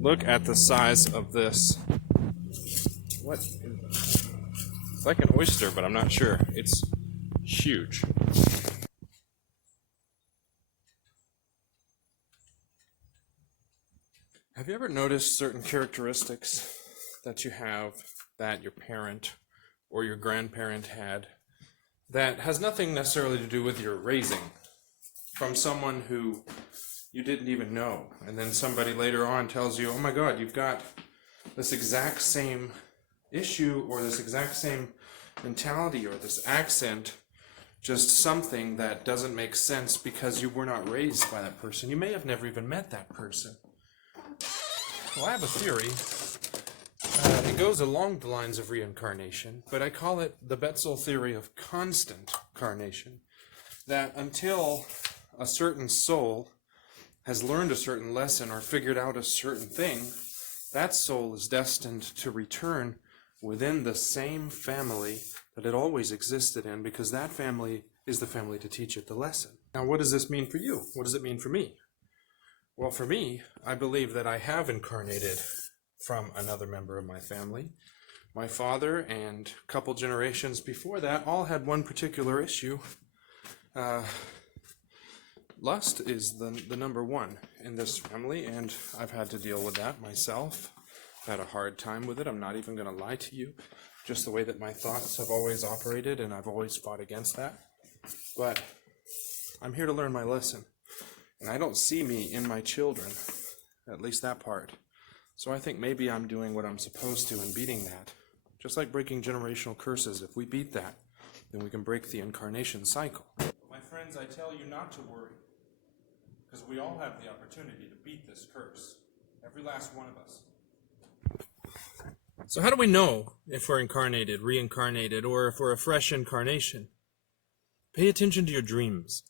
Look at the size of this. What? It's like an oyster, but I'm not sure. It's huge. Have you ever noticed certain characteristics that you have that your parent or your grandparent had that has nothing necessarily to do with your raising, from someone who you didn't even know, and then somebody later on tells you, oh my God, you've got this exact same issue or this exact same mentality or this accent, just something that doesn't make sense because you were not raised by that person. You may have never even met that person. Well, I have a theory. It goes along the lines of reincarnation, but I call it the Betzel theory of constant carnation. That until a certain soul has learned a certain lesson or figured out a certain thing, that soul is destined to return within the same family that it always existed in, because that family is the family to teach it the lesson. Now, what does this mean for you? What does it mean for me? Well, for me, I believe that I have incarnated from another member of my family. My father and a couple generations before that all had one particular issue. Lust is the number one in this family, and I've had to deal with that myself. I've had a hard time with it. I'm not even going to lie to you. Just the way that my thoughts have always operated, and I've always fought against that. But I'm here to learn my lesson. And I don't see me in my children, at least that part. So I think maybe I'm doing what I'm supposed to in beating that. Just like breaking generational curses, if we beat that, then we can break the incarnation cycle. My friends, I tell you not to worry, because we all have the opportunity to beat this curse. Every last one of us. So how do we know if we're incarnated, reincarnated, or if we're a fresh incarnation? Pay attention to your dreams.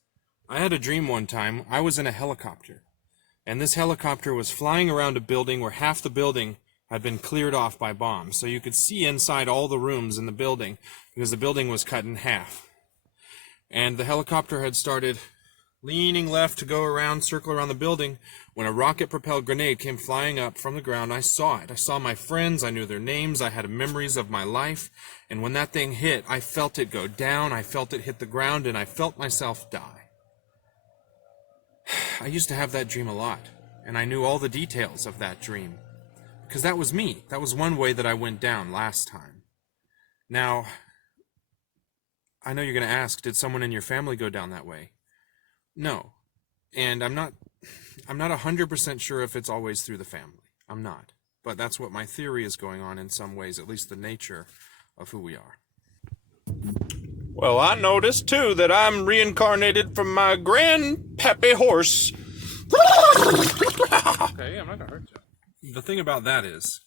I had a dream one time. I was in a helicopter, and this helicopter was flying around a building where half the building had been cleared off by bombs. So you could see inside all the rooms in the building because the building was cut in half. And the helicopter had started leaning left to go around, circle around the building, when a rocket-propelled grenade came flying up from the ground. I saw it. I saw my friends. I knew their names. I had memories of my life. And when that thing hit, I felt it go down. I felt it hit the ground, and I felt myself die. I used to have that dream a lot, and I knew all the details of that dream, because that was me. That was one way that I went down last time. Now, I know you're going to ask, did someone in your family go down that way? No. And I'm not 100% sure if it's always through the family. I'm not. But that's what my theory is going on in some ways, at least the nature of who we are. Well, I noticed, too, that I'm reincarnated from my grandpappy horse. Okay, I'm not going to hurt you. The thing about that is,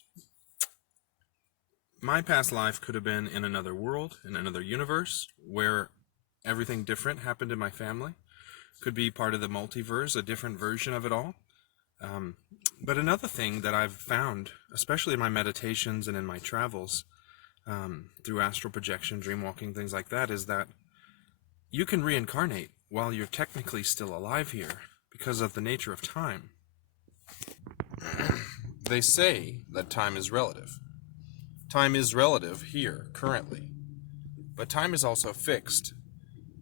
my past life could have been in another world, in another universe, where everything different happened in my family. Could be part of the multiverse, a different version of it all. But another thing that I've found, especially in my meditations and in my travels, through astral projection, dream walking, things like that, is that you can reincarnate while you're technically still alive here because of the nature of time. They say that time is relative. Time is relative here, currently. But time is also fixed.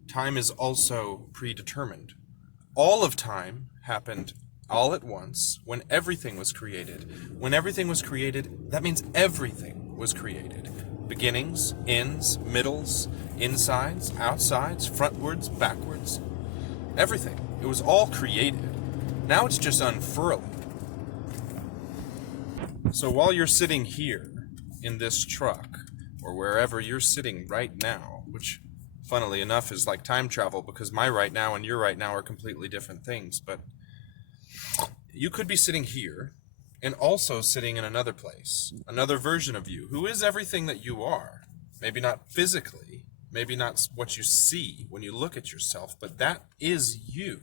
Time is also predetermined. All of time happened all at once when everything was created. When everything was created, that means everything was created. Beginnings, ends, middles, insides, outsides, frontwards, backwards. Everything. It was all created. Now it's just unfurling. So while you're sitting here in this truck, or wherever you're sitting right now, which funnily enough is like time travel, because my right now and your right now are completely different things, but you could be sitting here and also sitting in another place, another version of you, who is everything that you are. Maybe not physically, maybe not what you see when you look at yourself, but that is you.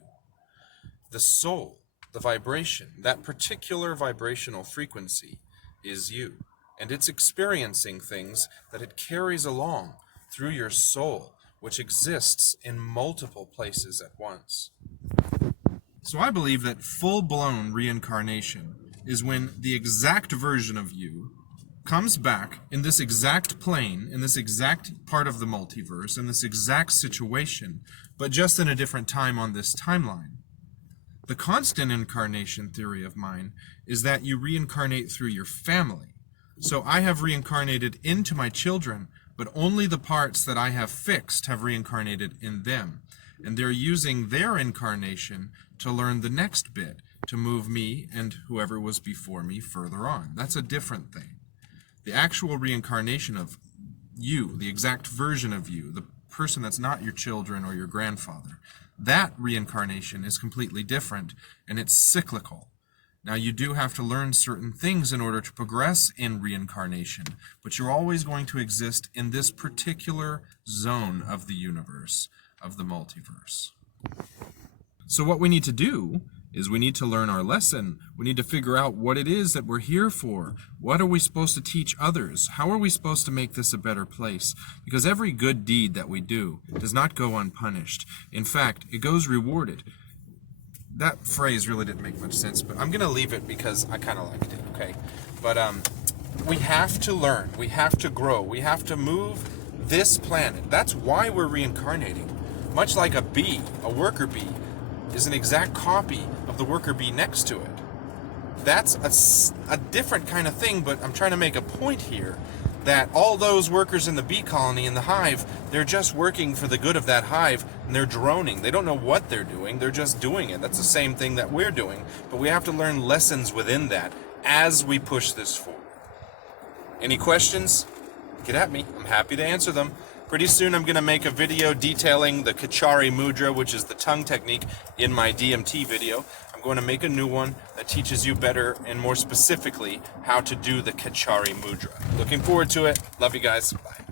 The soul, the vibration, that particular vibrational frequency is you. And it's experiencing things that it carries along through your soul, which exists in multiple places at once. So I believe that full-blown reincarnation is when the exact version of you comes back in this exact plane, in this exact part of the multiverse, in this exact situation, but just in a different time on this timeline. The constant incarnation theory of mine is that you reincarnate through your family. So I have reincarnated into my children, but only the parts that I have fixed have reincarnated in them. And they're using their incarnation to learn the next bit, to move me and whoever was before me further on. That's a different thing. The actual reincarnation of you, the exact version of you, the person that's not your children or your grandfather, that reincarnation is completely different, and it's cyclical. Now, you do have to learn certain things in order to progress in reincarnation, but you're always going to exist in this particular zone of the universe, of the multiverse. So what we need to do is we need to learn our lesson. We need to figure out what it is that we're here for. What are we supposed to teach others? How are we supposed to make this a better place? Because every good deed that we do does not go unpunished. In fact, it goes rewarded. That phrase really didn't make much sense, but I'm going to leave it because I kind of liked it, okay? But we have to learn. We have to grow. We have to move this planet. That's why we're reincarnating. Much like a bee, a worker bee, is an exact copy of the worker bee next to it. That's a different kind of thing, but I'm trying to make a point here that all those workers in the bee colony in the hive, they're just working for the good of that hive, and they're droning. They don't know what they're doing, they're just doing it. That's the same thing that we're doing, but we have to learn lessons within that as we push this forward. Any questions? Get at me. I'm happy to answer them. Pretty soon I'm going to make a video detailing the Kachari Mudra, which is the tongue technique in my DMT video. I'm going to make a new one that teaches you better and more specifically how to do the Kachari Mudra. Looking forward to it. Love you guys. Bye.